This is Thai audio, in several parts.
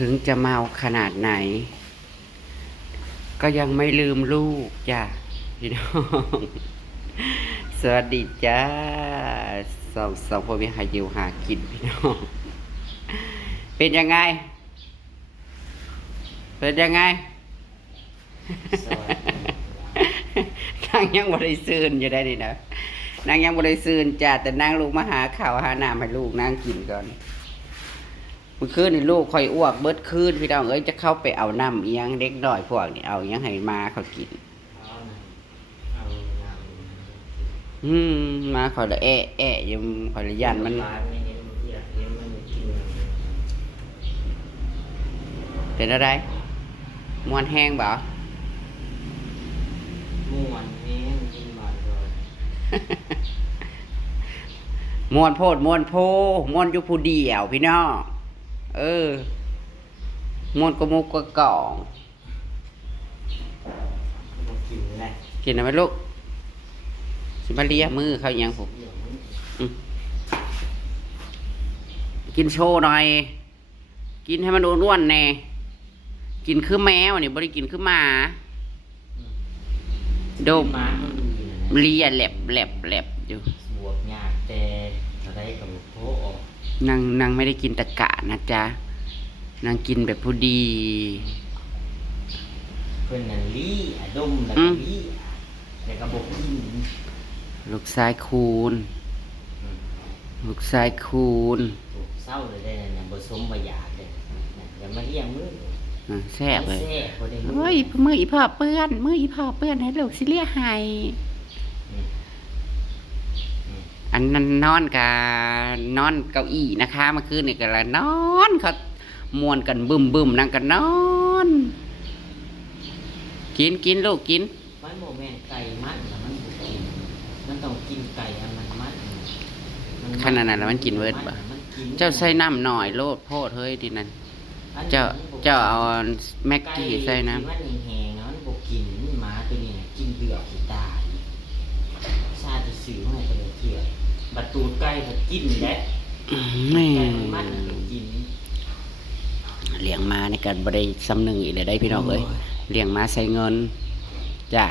ถึงจะเมาขนาดไหน ก็ยังไม่ลืมลูกจ้ะพี่น้องสวัสดีจ้าสองพ่อแม่หาอยู่หากินพี่น้องเป็นยังไงนางยังบริสุทธิ์อยู่ได้นี่นะนางยังบริสุทธิ์จ้าแต่นางลูกมาหาข้าวหาน้ำให้ลูกนางกินก่อนเมื่อคืนนี่ลูกคอยอ้วกเบิดคืนพี่น้องเอ้ยจะเข้าไปเอาน้ำเอียงเด็กน้อยพวกนี่เอายังให้มาเขากินมาคอยละแอะยังคอยละยันมันเป็นอะไรมวนแห้งบ่ม่วนแห้งกินบาดเลย มวนโพดมวนโพมวนอยู่ผู้เดียวพี่น้องมวนกมุกกกล่องกินแหละ กินอะไรลูกสิมาเลียมือเขายังผมกินโชว์หน่อยกินให้มันอ้วนๆแน่กินคือแมวนี่บ่ได้กินคือหมาดมเลียแหลบอยู่บวกยากแต่อะไรกับโผออกนางไม่ได้กินตะกะนะจ๊ะนางกินแบบผู้ดีเพื่อนนั่นลี่ดมแล้วก็ลี่แล้วก็บอกกินลูกชายคูณลูกชายคูณเศร้าเลยได้เนี่ยผสมบะหยาดเลยอย่ามาเรียกมือแซ่บเลยเฮ้ยมืออีพ่อเปื้อนให้ลูกสิเลียให้อันนั้นนอนเก้าอี้นะคะเมื่อคืนนี่ก็ละนอนเขามวนกันบึมนั่งกันนอนกินลูกกินมันโมเมนไก่มันแต่มันบุกินมันต้องกินไก่อันมันขนาดนั้นแล้วมันกินเวิร์ดป่ะเจ้าใส่น้ำหน่อยโลดโพดเฮ้ยทีนั้นเจ้าเอาแม็กกี้ใส่น้ำมันแห้งๆมันบุกินหมาตัวนี้กินเดือดสิตายชาติสื่อให้ไปเลยเที่ยวบัดตูดไก่บัดกินแหละไก่มันกินเลี้ยงมาในการบริสำนึงอีกเลยได้พี่น้องเอ้ยเลี้ยงมาใส่เงินจ้ะ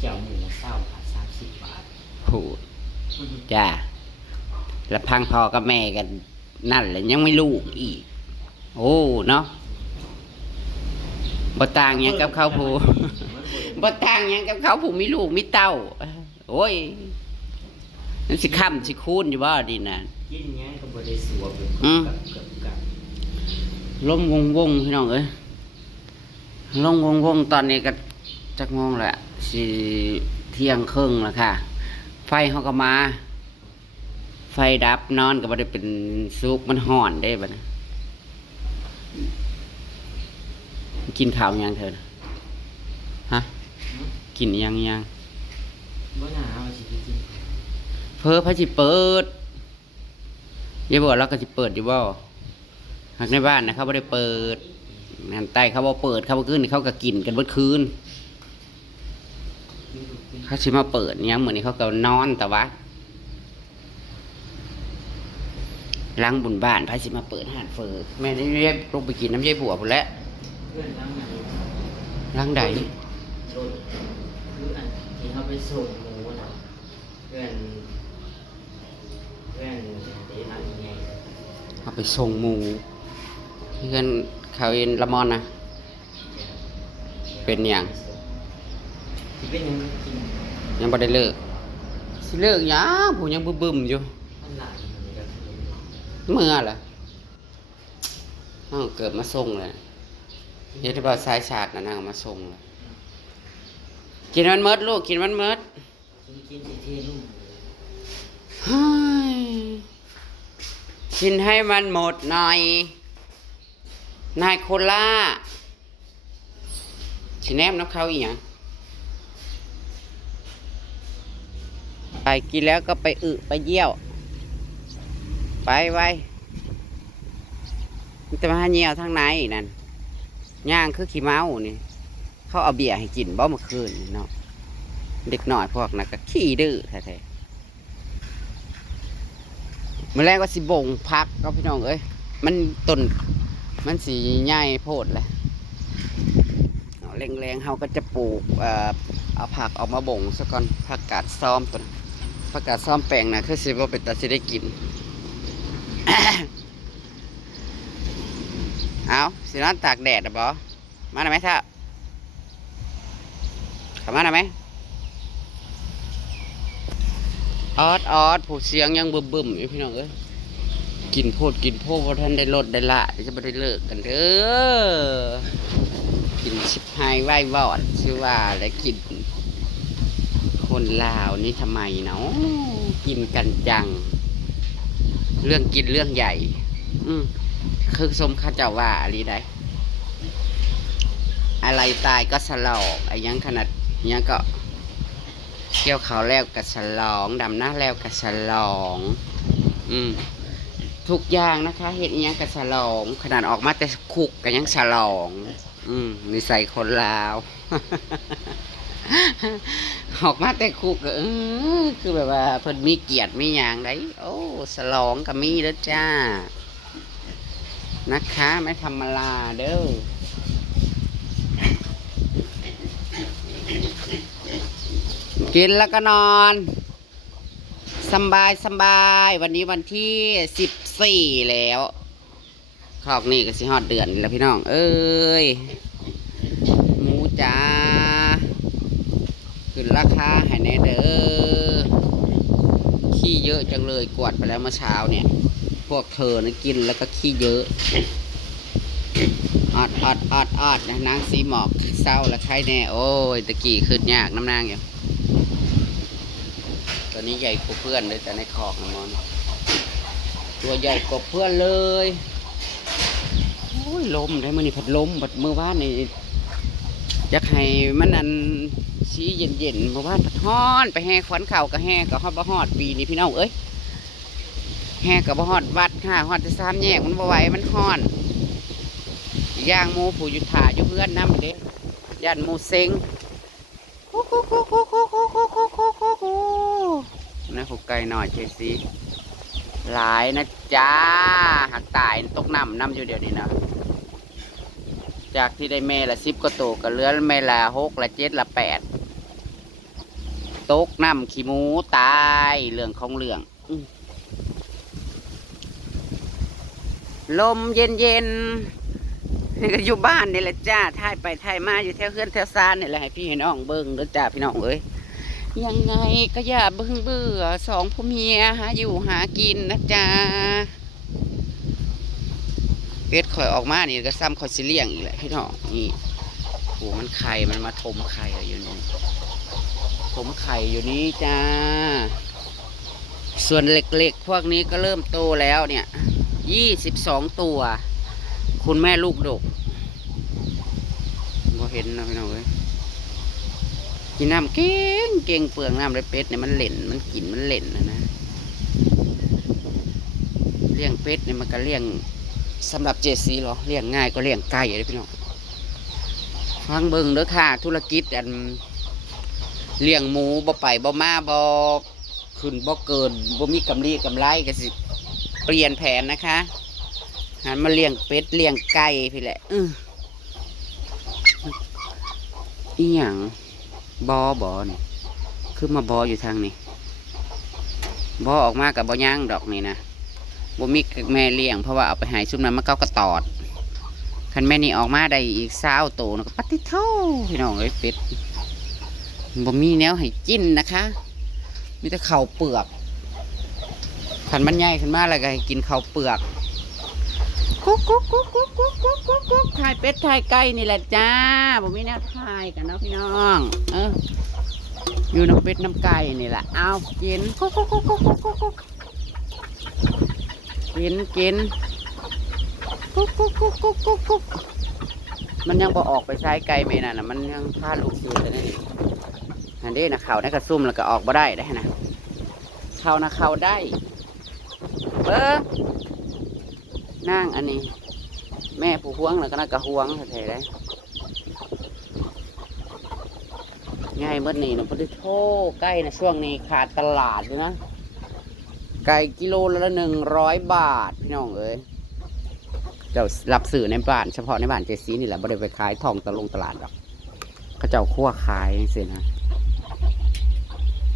เจ้าหมูเศร้าค่ะ30 บาทพูดจ้ะแล้วพังพอกับแม่กันนั่นแหละยังไม่ลูกอีกโอ้เนาะบ่ต่างยังกับเขาผู้บ่ต่างยังกับเขาผู้มีลูกมีเต้าโอ้ยนั่นสิค่ำสิคูนอยู่บ่ดีน่ะกินยังก็บ่ได้สัวเป็นกับล้มวงพี่น้องเอ้ยล้มวงตอนนี้ก็จักงงแหละสิเที่ยงครึ่งแล้วค่ะไฟเขาก็มาไฟดับนอนก็บ่ได้เป็นซุกมันห่อนได้บัดนี้กินข้าวยังเธอฮะกินยังบ่หนาวสิกินเพ้อพระสิเปิดอย่าบอกเราก็สิเปิดอยู่บ่หากในบ้านนะเขาบ่ได้เปิดนั่นใต้เขาบ่เปิดเขาบ่คืนเขาก็กินกันเบิดคืนเขาสิมาเปิดยังเหมือนนี้เขาก็นอนแต่ว่าล้างบุญบ้านพระสิมาเปิดหาดเฟอแม่ได้เรียกลงไปกินน้ำยายบัวพุ่นแล้วล้างใดคืออันที่เขาไปส่งหมูนะเพื่อนที่ทำยังไงเอาไปส่งหมูเพื่อนเขาเอ็นละมอนนะเป็นอย่างยังบ่ได้เลิกสิเลิกยังผู้ยังบึ้มอยู่เมื่อล่ะเกิดมาส่งเลยเฮ็ดให้บ่าวสายชาติน่ะนางมาส่งเลยกินมันเมิดลูกกินมันเมิดกินสิเทลูกกินให้มันหมดหน่อยนายโคล่าสิแนมน้ำเขาอีหยังไปกินแล้วก็ไปไปเยี่ยวไปไว้มันจะมาหาเยี่ยวทางไหนนั่นย่างคือขี้เมานี่เขาเอาเบียร์ให้กินบ่เมื่อคืนเนาะเด็กหน่อยพวกนั้นก็ขี้ดื้อแท้ๆเมื่อแรกก็สิบ่งพักก็พี่น้องเอ้ย มันต้นมันสีใหญ่โพดเลยแรงๆเขาก็จะปลูกเอาผักออกมาบ่งซะก่อนผักกาดซ้อมต้นผักกาดซ้อมแปลงนะคือสิว่าเป็นตาสิได้กิน เอาสินอนตากแดดหรอมาหน่อยไหมท่าขับมาหน่อยไหมออดผู้เสียงยังบึมอยู่พี่น้องเอ้ยกินโพดเพราะท่านได้ลดได้ละจะไม่ได้เลิกกันเด้อกินชิบหายไหววอดชื่อว่าและกินคนลาวนี่ทำไมเนาะกินกันจังเรื่องกินเรื่องใหญ่คือสมข้าเจ้าว่าอะไรได้อะไรตายก็ฉลองไอ้ยังขนาดยังก็เที่ยวเขาแล้วก็ฉลองดำหน้าแล้วก็ฉลองทุกอย่างนะคะเห็นยังก็ฉลองขนาดออกมาแต่คุกก็ยังฉลองนิสัยคนลาว ออกมาแต่คุกคือแบบว่าเพิ่นมีเกียรติมีอย่างไรโอ้ฉลองก็มีแล้วจ้านะคะไม่ธรรมดาเด้อกินแล้วก็นอนสบายวันนี้วันที่14แล้วครอกนี่ก็สิฮอดเดือนแล้วพี่น้องเอ้ยหมูจ้าขึ้นราคาให้แน่เด้อขี้เยอะจังเลยกวาดไปแล้วเมื่อเช้าเนี่ยพวกเธอนะกินแล้วก็ขี้เยอะอดนะนางสีหมอกเศร้าแล้วใครแน่โอ้ยตะกี้ขึ้นยากน้ำนางอยู่ตัวนี้ใหญ่กว่าเพื่อนเลยแต่ในคอกนะมอนตัวใหญ่กว่าเพื่อนเลยโอ้ยลมได้มื่อนี่พัดลมพัดมือว่านนี่อยากให้มันอันชี้เย็นเพราะว่าพัดฮ้อนไปแห่ขวัญเข่ากับแห่กับฮอดบ่ฮอดปีนี้พี่น้องเอ้ยแห่กับบ่ฮอดวัดค่ะฮอดจะซ้ำแยกมันบ่ไหวมันฮ้อนย่างหมูผู้ยุทธาอยู่เพื่อนน้ำเด้ย่านหมูเซ็งนะผูกไก่หน่อยเจซีหลายนะจ้าหักตายตกน้ำอยู่เดียวนี้นะจากที่ได้แม่ละ10 ก็โตก็เหลือแม่ละ6 ละ 7 ละ 8ตกน้ำขี้หมูตายเรื่องของเรื่องลมเย็นก็อยู่บ้านนี่แหละจ้าถ่ายไปถ่ายมาอยู่แถวเฮือนแถวซานนี่แหละให้พี่ให้น้องเบิ้งเด้อจ้าพี่น้องเอ้ยยังไงก็อย่าเบื่อสองพ่อเมียหาอยู่หากินนะจ้าเป็ดข่อยออกมานี่ก็ซ้ำข่อยสิเลี้ยงอีกแหละพี่น้องนี่โหมันไข่มันมาถมไข่อยู่นี่ถมไข่อยู่นี้จ้าส่วนเล็กๆพวกนี้ก็เริ่มโตแล้วเนี่ย22 ตัวคุณแม่ลูกดกบ่เห็นนะพี่น้องเอ้ยกินน้ำเก่งเปลืองน้ำเลยเป็ดเนี่ยมันเหล่นมันกินมันเหล่นนะเลี้ยงเป็ดเนี่ยมันก็เลี้ยงสำหรับเจซีหรอเลี้ยงง่ายก็เลี้ยงไก่เลยพี่น้องฟังเบิ่งเด้อค่ะธุรกิจอันเลี้ยงหมูบ่ไปบ่มาบ่ขึ้นบ่เกินบ่มีกำไรก็สิเปลี่ยนแผนนะคะหันมาเลี้ยงเป็ดเลี้ยงไก่พี่แหละอีหยังบ่นี่คือมาบออยู่ทางนี้บอออกมากับบ่ย่างดอกนี่นะบ่มีแม่เลี้ยงเพราะว่าเอาไปหายชุบนั้นมาเก้ากระตอดคันแม่นี่ออกมาได้อีก20 ตัวนะก็ปัดติเท่าพี่น้องเอ้ยเป็ดบ่มีแนวให้กินนะคะมีแต่ข้าวเปลือกคันมันใหญ่ขึ้นมาแล้วก็ให้กินข้าวเปลือกกุ๊กถ่ายเป็ดถ่ายไก่นี่แหละจ้าผมมีแนวถ่ายกันนะพี่น้องอยู่น้ำเป็ดน้ำไก่นี่แหละเอากินกินมันยังบ่ออกไปใช้ไก่ไม่น่ะนะมันยังพาลูกอยู่แต่นี่อันนี้นะเขาได้กระซุ่มแล้วก็ออกบ่ได้นะเขานะเขาได้นั่งอันนี้แม่ผู้ห่วงแล้วก็น่ากระห่วงแท้ๆได้ง่ายเมื่อนี้นะพุทธโธใกล้นะช่วงนี้ขาดตลาดเลยนะไก่กิโลละ100 บาทพี่น้องเอ้ย เจ้ารับสื่อในบ้านเฉพาะในบ้านเจซีนี่แหละบ่ได้ไปขายทองตลาดหรอกเขาเจ้าคั่วขายสินะ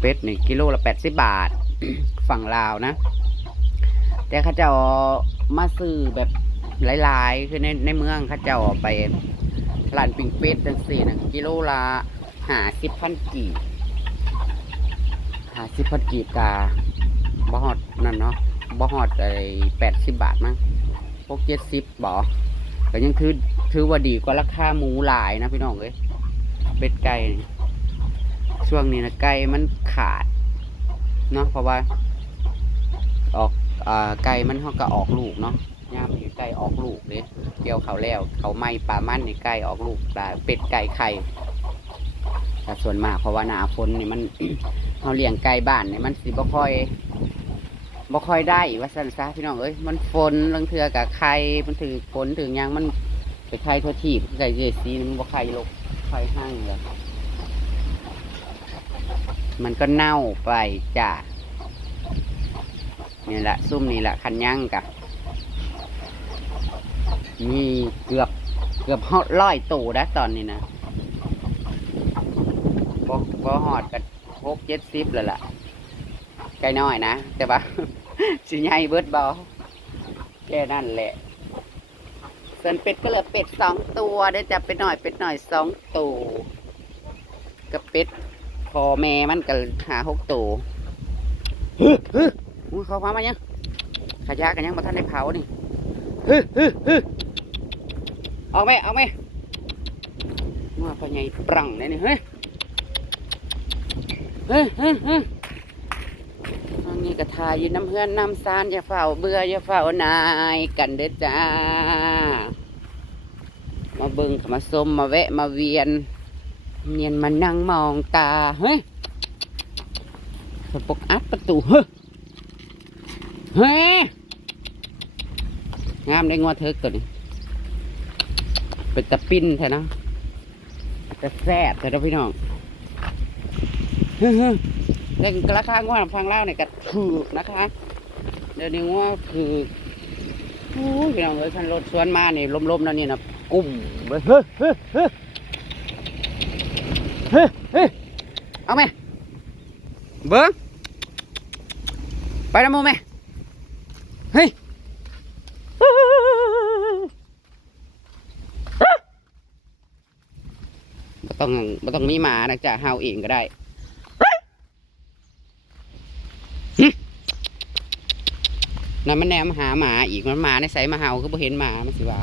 เป็ดนี่กิโลละ80 บาท ฝั่งลาวนะแต่เขาเจ้ามาซื้อแบบหลายๆคือในเมืองเขาเจ้าไปร้านปิ้งเป็ดจังซี่นะกิโลละ50,000 กีบ50,000 กีบกาบ่ฮอดนั่นเนาะบ่ฮอด80 บาทมั้ง60-70บ่ก็ยังถือว่าดีกว่าราคาหมูหลายนะพี่น้องเอ้ยเป็ดไก่ช่วงนี้นะไก่มันขาดเนาะเพราะว่าออกไก่มันเขาก็ออกลูกเนาะย่ามนี่ไก่ออกลูกเลยเกี่ยวเขาแล้วเขาไหม้ปลามันนี่ไก่ออกลูกปลาเป็ดไก่ไข่แต่ส่วนมากเพราะว่าหน้าฝนนี่มัน เขาเลี้ยงไก่บ้านนี่มันสิบ่ค่อยได้ว่าซั่นซะพี่น้องเอ้ยมันฝนลังเทือกับไข่มันถือฝนถือยังมันไปไข่ทั่วทีบไก่เจซีมันบ่ไข่ลกไข่ห้างเลยมันก็เน่าไปจ้ะนี่แหละซุ่มนี่แหละคันย่างกะมีเกือบ100 ตัวนะตอนนี้นะบ่หอดกัน60-70แล้วล่ะไก่น้อยนะแต่ว่า สิใหญ่เบิดเบาแค่นั้นแหละส่วนเป็ดก็เหลือเป็ด2 ตัวได้จะเป็ดหน่อย2 ตัวกับเป็ดพอแม่มันก็6 ตัวเขาพามายังขยะกันยังมาท่านได้เผานี่เอาไหมว่าพญายปรังเนี่ยนี่เฮ้ยอันนี้กระทายืนน้ำเพื่อนน้ำซานอย่าเฝ้าเบื่ออย่าเฝ้านายกันเด้อจ้ามาเบิ่งมาส้มมาแวะมาเวียนเนียนมานั่งมองตาเฮ้ยสปกอัดประตูเฮ้ยงามได้งัวเถิกตัวนี้เป็นตะปิ้นแท้นะจะแซ่บแต่เราพี่น้องเรื่องราคางัวฟังเล่าเนี่ยก็ถูกนะคะเดี๋ยวนี้งัวถูกพี่น้องเลยคันรถสวนมาเนี่ยล้มๆแล้วนี่นะกุ้มเลยเอาไหมเบิ้งไปน้ำมูไหมเฮ้ยไม่ต้องมีหมานะจ๊ะเฮาเองก็ได้นั่นมันแนมหาหมาอีกมันหมาในใส่มาเฮาก็บ่เห็นหมามันสิว่า